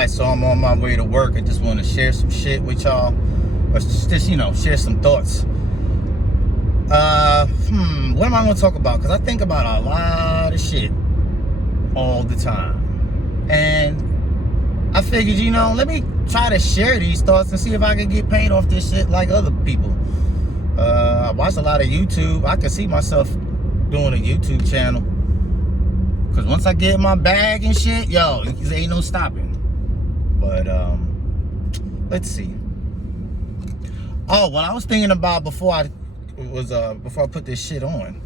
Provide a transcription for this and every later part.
outside, so I'm on my way to work. I just want to share some shit with y'all, or just, you know, share some thoughts. What am I going to talk about? Because I think about a lot of shit all the time, and I figured, you know, let me try to share these thoughts and see if I can get paid off this shit like other people. I watch a lot of YouTube. I can see myself doing a YouTube channel, because once I get my bag and shit, yo, there ain't no stopping. But let's see. Oh, what I was thinking about before I put this shit on,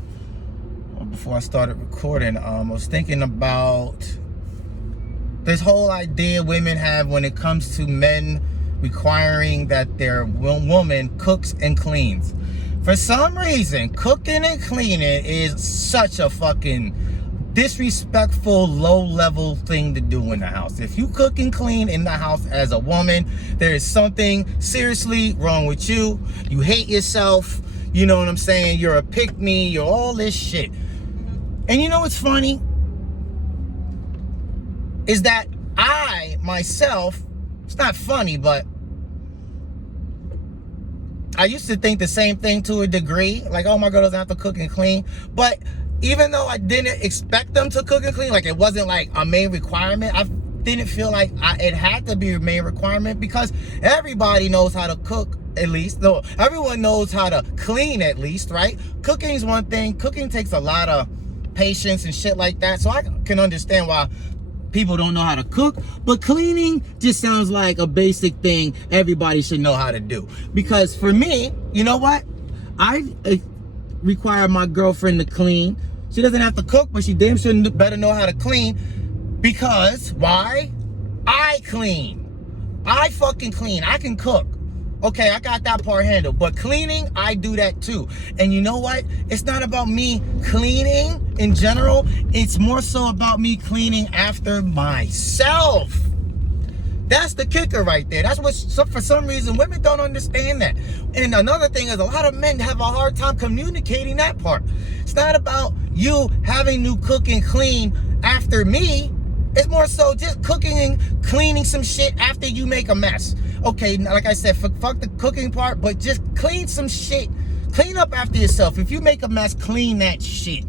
or before I started recording, I was thinking about this whole idea women have when it comes to men requiring that their woman cooks and cleans. For some reason, cooking and cleaning is such a fucking disrespectful, low-level thing to do in the house. If you cook and clean in the house as a woman, there is something seriously wrong with you. You hate yourself. You know what I'm saying? You're a pick-me. You're all this shit. And you know what's funny? Is that I, myself, it's not funny, but I used to think the same thing to a degree. Like, oh, my girl doesn't have to cook and clean. But even though I didn't expect them to cook and clean, like it wasn't like a main requirement, I didn't feel like it had to be a main requirement, because everybody knows how to cook, at least. No, everyone knows how to clean, at least, right? Cooking is one thing. Cooking takes a lot of patience and shit like that. So I can understand why people don't know how to cook, but cleaning just sounds like a basic thing everybody should know how to do. Because for me, you know what? I require my girlfriend to clean. She doesn't have to cook, but she damn sure better know how to clean. Because why? I clean. I fucking clean. I can cook. Okay, I got that part handled. But cleaning, I do that too. And you know what? It's not about me cleaning in general. It's more so about me cleaning after myself. That's the kicker right there. That's what, for some reason, women don't understand that. And another thing is, a lot of men have a hard time communicating that part. It's not about you having to cook and clean after me. It's more so just cooking and cleaning some shit after you make a mess. Okay, like I said, fuck the cooking part, but just clean some shit. Clean up after yourself. If you make a mess, clean that shit.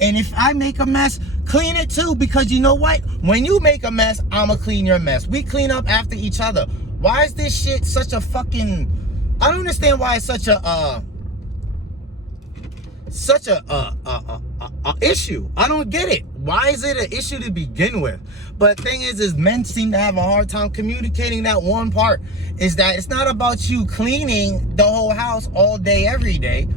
And if I make a mess, clean it too, because you know what? When you make a mess, I'ma clean your mess. We clean up after each other. Why is this shit such a fucking... I don't understand why it's such a issue. I don't get it. Why is it an issue to begin with? But the thing is men seem to have a hard time communicating that one part. Is that it's not about you cleaning the whole house all day, every day,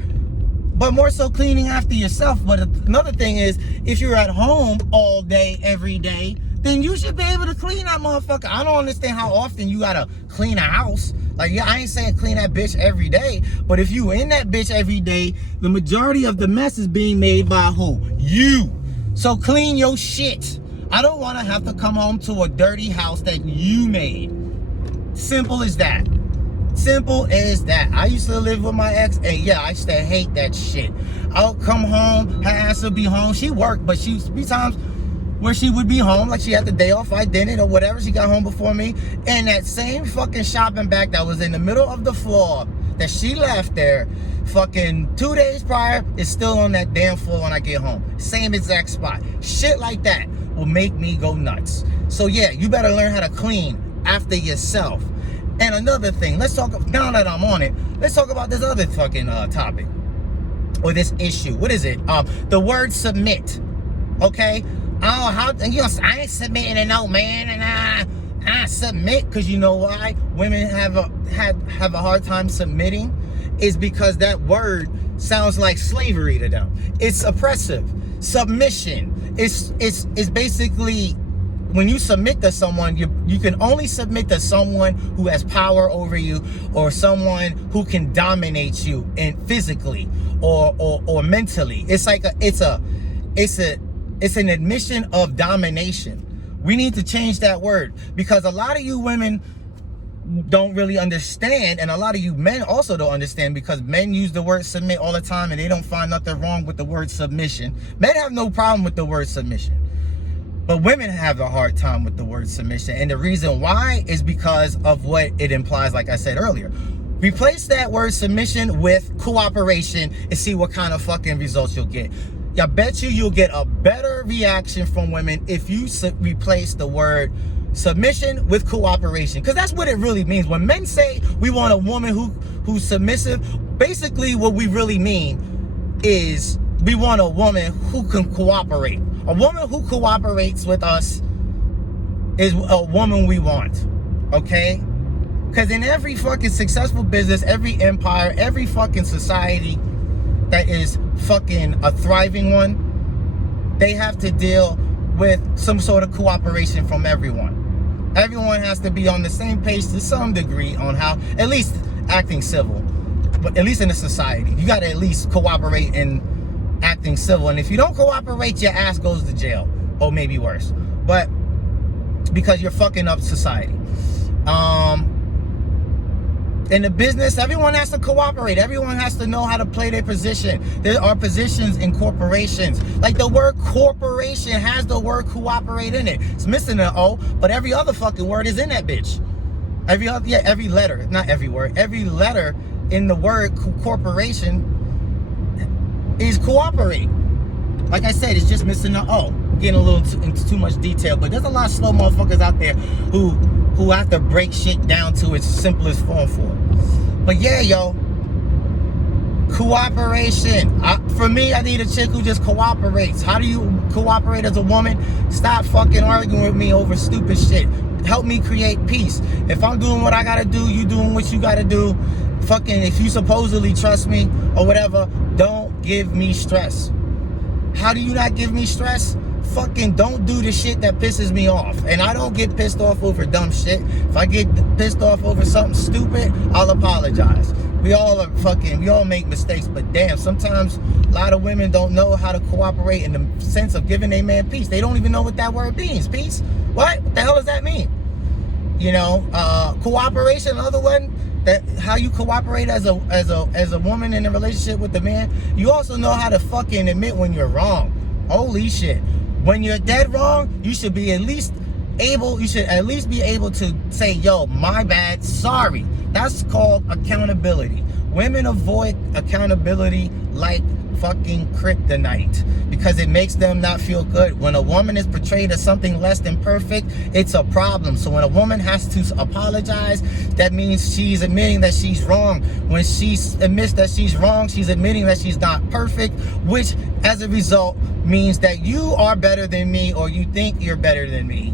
but more so cleaning after yourself. But another thing is, if you're at home all day, every day, then you should be able to clean that motherfucker. I don't understand how often you gotta clean a house. Like, yeah, I ain't saying clean that bitch every day, but if you in that bitch every day, the majority of the mess is being made by who? You. So clean your shit. I don't want to have to come home to a dirty house that you made. Simple as that. Simple as that. I used to live with my ex, and yeah, I used to hate that shit. I'll come home, her ass would be home. She worked, but she used to be times where she would be home, like she had the day off, I didn't, or whatever. She got home before me, and that same fucking shopping bag that was in the middle of the floor that she left there fucking 2 days prior is still on that damn floor when I get home. Same exact spot. Shit like that will make me go nuts. So yeah, you better learn how to clean after yourself. And another thing, let's talk, now that I'm on it, let's talk about this other fucking topic, or this issue. What is it? The word submit. Okay? Oh, how, you know, I ain't submitting to no man, and I submit, because you know why women have a hard time submitting, is because that word sounds like slavery to them. It's oppressive. Submission. It's basically, when you submit to someone, you can only submit to someone who has power over you, or someone who can dominate you physically or mentally. It's like it's an admission of domination. We need to change that word, because a lot of you women don't really understand, and a lot of you men also don't understand, because men use the word submit all the time and they don't find nothing wrong with the word submission. Men have no problem with the word submission. But women have a hard time with the word submission. And the reason why is because of what it implies, like I said earlier. Replace that word submission with cooperation and see what kind of fucking results you'll get. I bet you'll get a better reaction from women if you replace the word submission with cooperation. Because that's what it really means. When men say we want a woman who's submissive, basically what we really mean is we want a woman who can cooperate. A woman who cooperates with us is a woman we want, okay? Because in every fucking successful business, every empire, every fucking society that is fucking a thriving one, they have to deal with some sort of cooperation from everyone. Everyone has to be on the same page to some degree on how, at least acting civil, but at least in a society, you got to at least cooperate in acting civil. And if you don't cooperate, your ass goes to jail, or maybe worse. But because you're fucking up society. In the business, everyone has to cooperate. Everyone has to know how to play their position. There are positions in corporations. Like the word corporation has the word cooperate in it. It's missing an O, but every other fucking word is in that bitch. Every letter, not every word, every letter in the word corporation is cooperate. Like I said, it's just missing the O. Getting a little into too much detail, but there's a lot of slow motherfuckers out there who have to break shit down to its simplest form for it. But yeah, yo, cooperation. For me, I need a chick who just cooperates. How do you cooperate as a woman? Stop fucking arguing with me over stupid shit. Help me create peace. If I'm doing what I gotta do, you doing what you gotta do. Fucking, if you supposedly trust me or whatever, don't give me stress. How do you not give me stress? Fucking don't do the shit that pisses me off. And I don't get pissed off over dumb shit. If I get pissed off over something stupid, I'll apologize. We all make mistakes, but damn, sometimes a lot of women don't know how to cooperate in the sense of giving a man peace. They don't even know what that word means. Peace? What the hell does that mean? You know, cooperation, another one, that how you cooperate as a woman in a relationship with a man. You also know how to fucking admit when you're wrong. Holy shit. When you're dead wrong, you should at least be able to say, yo, my bad, sorry. That's called accountability. Women avoid accountability like fucking kryptonite because it makes them not feel good. When a woman is portrayed as something less than perfect, it's a problem. So when a woman has to apologize, that means she's admitting that she's wrong. When she admits that she's wrong, she's admitting that she's not perfect, which as a result means that you are better than me, or you think you're better than me.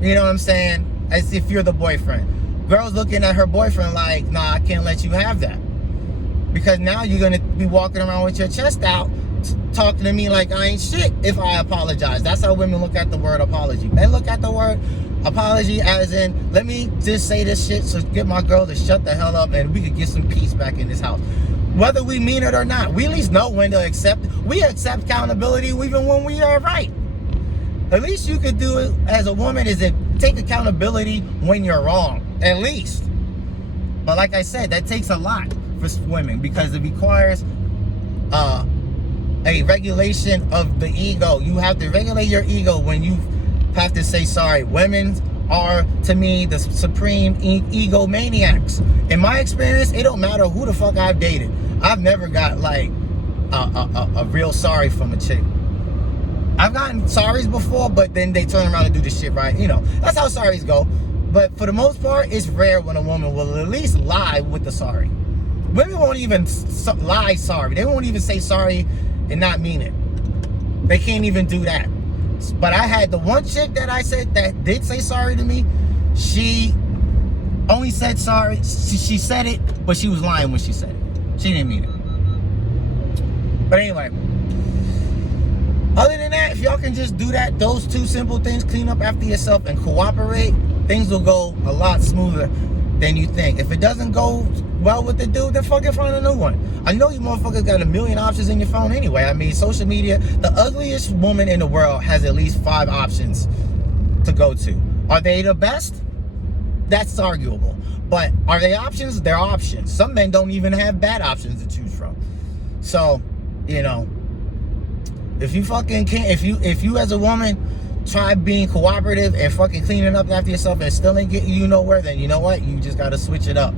You know what I'm saying? As if you're the boyfriend. Girl's looking at her boyfriend like, nah, I can't let you have that. Because now you're going to be walking around with your chest out, talking to me like I ain't shit if I apologize. That's how women look at the word apology. They look at the word apology as in, let me just say this shit so get my girl to shut the hell up and we could get some peace back in this house. Whether we mean it or not, we at least know when to accept. We accept accountability even when we are right. At least you could do it as a woman is take accountability when you're wrong. At least. But like I said, that takes a lot for women because it requires a regulation of the ego. You have to regulate your ego when you have to say sorry. Women are, to me, the supreme egomaniacs. In my experience, it don't matter who the fuck I've dated. I've never got like a real sorry from a chick. I've gotten sorries before, but then they turn around and do the shit right. You know, that's how sorries go. But for the most part, it's rare when a woman will at least lie with the sorry. Women won't even lie sorry. They won't even say sorry and not mean it. They can't even do that. But I had the one chick that I said that did say sorry to me. She only said sorry. She said it, but she was lying when she said it. She didn't mean it. But anyway, other than that, if y'all can just do that, those two simple things, clean up after yourself and cooperate, things will go a lot smoother than you think. If it doesn't go well with the dude, then fucking find a new one. I know you motherfuckers got a million options in your phone anyway. I mean, social media, the ugliest woman in the world has at least 5 options to go to. Are they the best? That's arguable. But are they options? They're options. Some men don't even have bad options to choose from. So, you know, if you fucking can't, if you as a woman try being cooperative and fucking cleaning up after yourself and still ain't getting you nowhere, then you know what? You just gotta switch it up.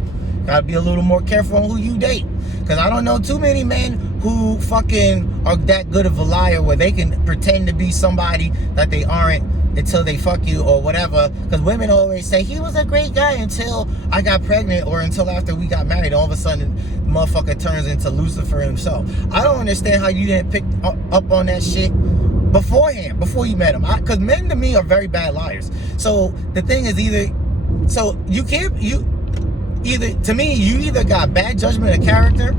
Gotta be a little more careful on who you date. Because I don't know too many men who fucking are that good of a liar where they can pretend to be somebody that they aren't until they fuck you or whatever. Because women always say, he was a great guy until I got pregnant or until after we got married. All of a sudden, the motherfucker turns into Lucifer himself. I don't understand how you didn't pick up on that shit beforehand, before you met him. Because men to me are very bad liars. So the thing is either to me, you either got bad judgment of character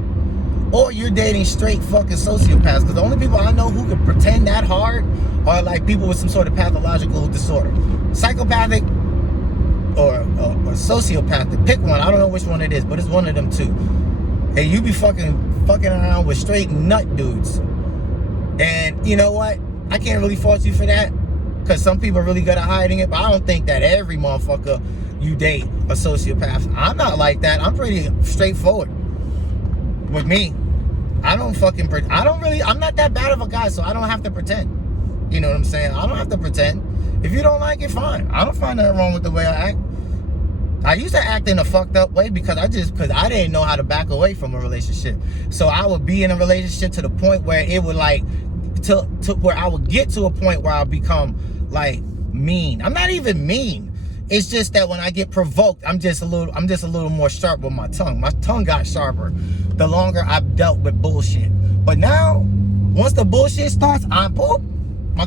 or you're dating straight fucking sociopaths. Because the only people I know who can pretend that hard are like people with some sort of pathological disorder. Psychopathic or sociopathic. Pick one. I don't know which one it is, but it's one of them too. And you be fucking around with straight nut dudes. And you know what? I can't really fault you for that. Because some people are really good at hiding it. But I don't think that every motherfucker you date a sociopath. I'm not like that. I'm pretty straightforward with me. I'm not that bad of a guy, so I don't have to pretend. You know what I'm saying? I don't have to pretend. If you don't like it, fine. I don't find nothing wrong with the way I act. I used to act in a fucked up way because I didn't know how to back away from a relationship. So I would be in a relationship to the point where it would like to where I would get to a point where I'll become like mean. I'm not even mean. It's just that when I get provoked, I'm just a little more sharp with my tongue. My tongue got sharper the longer I've dealt with bullshit. But now, once the bullshit starts, my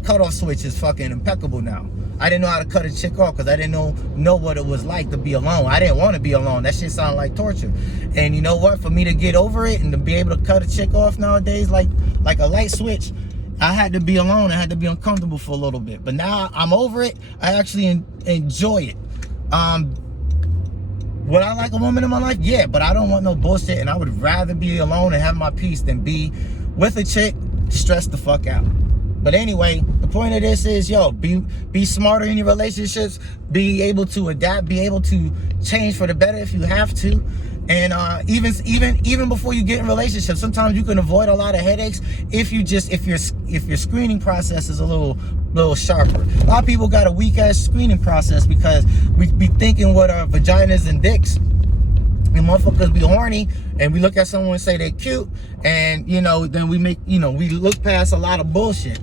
cutoff switch is fucking impeccable now. I didn't know how to cut a chick off because I didn't know what it was like to be alone. I didn't want to be alone. That shit sounded like torture. And you know what? For me to get over it and to be able to cut a chick off nowadays like a light switch, I had to be alone. I had to be uncomfortable for a little bit. But now I'm over it. I actually enjoy it. Would I like a woman in my life? Yeah, but I don't want no bullshit. And I would rather be alone and have my peace than be with a chick stressed the fuck out. But anyway, the point of this is, be smarter in your relationships. Be able to adapt. Be able to change for the better if you have to. And even before you get in relationships, sometimes you can avoid a lot of headaches if your screening process is a little sharper. A lot of people got a weak ass screening process because we be thinking what our vaginas and dicks. And motherfuckers be horny, and we look at someone and say they're cute, and then we look past a lot of bullshit.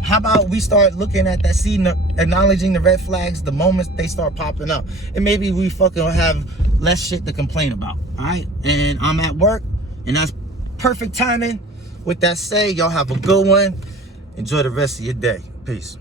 How about we start looking at that scene, acknowledging the red flags the moment they start popping up, and maybe we fucking have less shit to complain about. All right, and I'm at work, and that's perfect timing. With that said, y'all have a good one. Enjoy the rest of your day. Peace.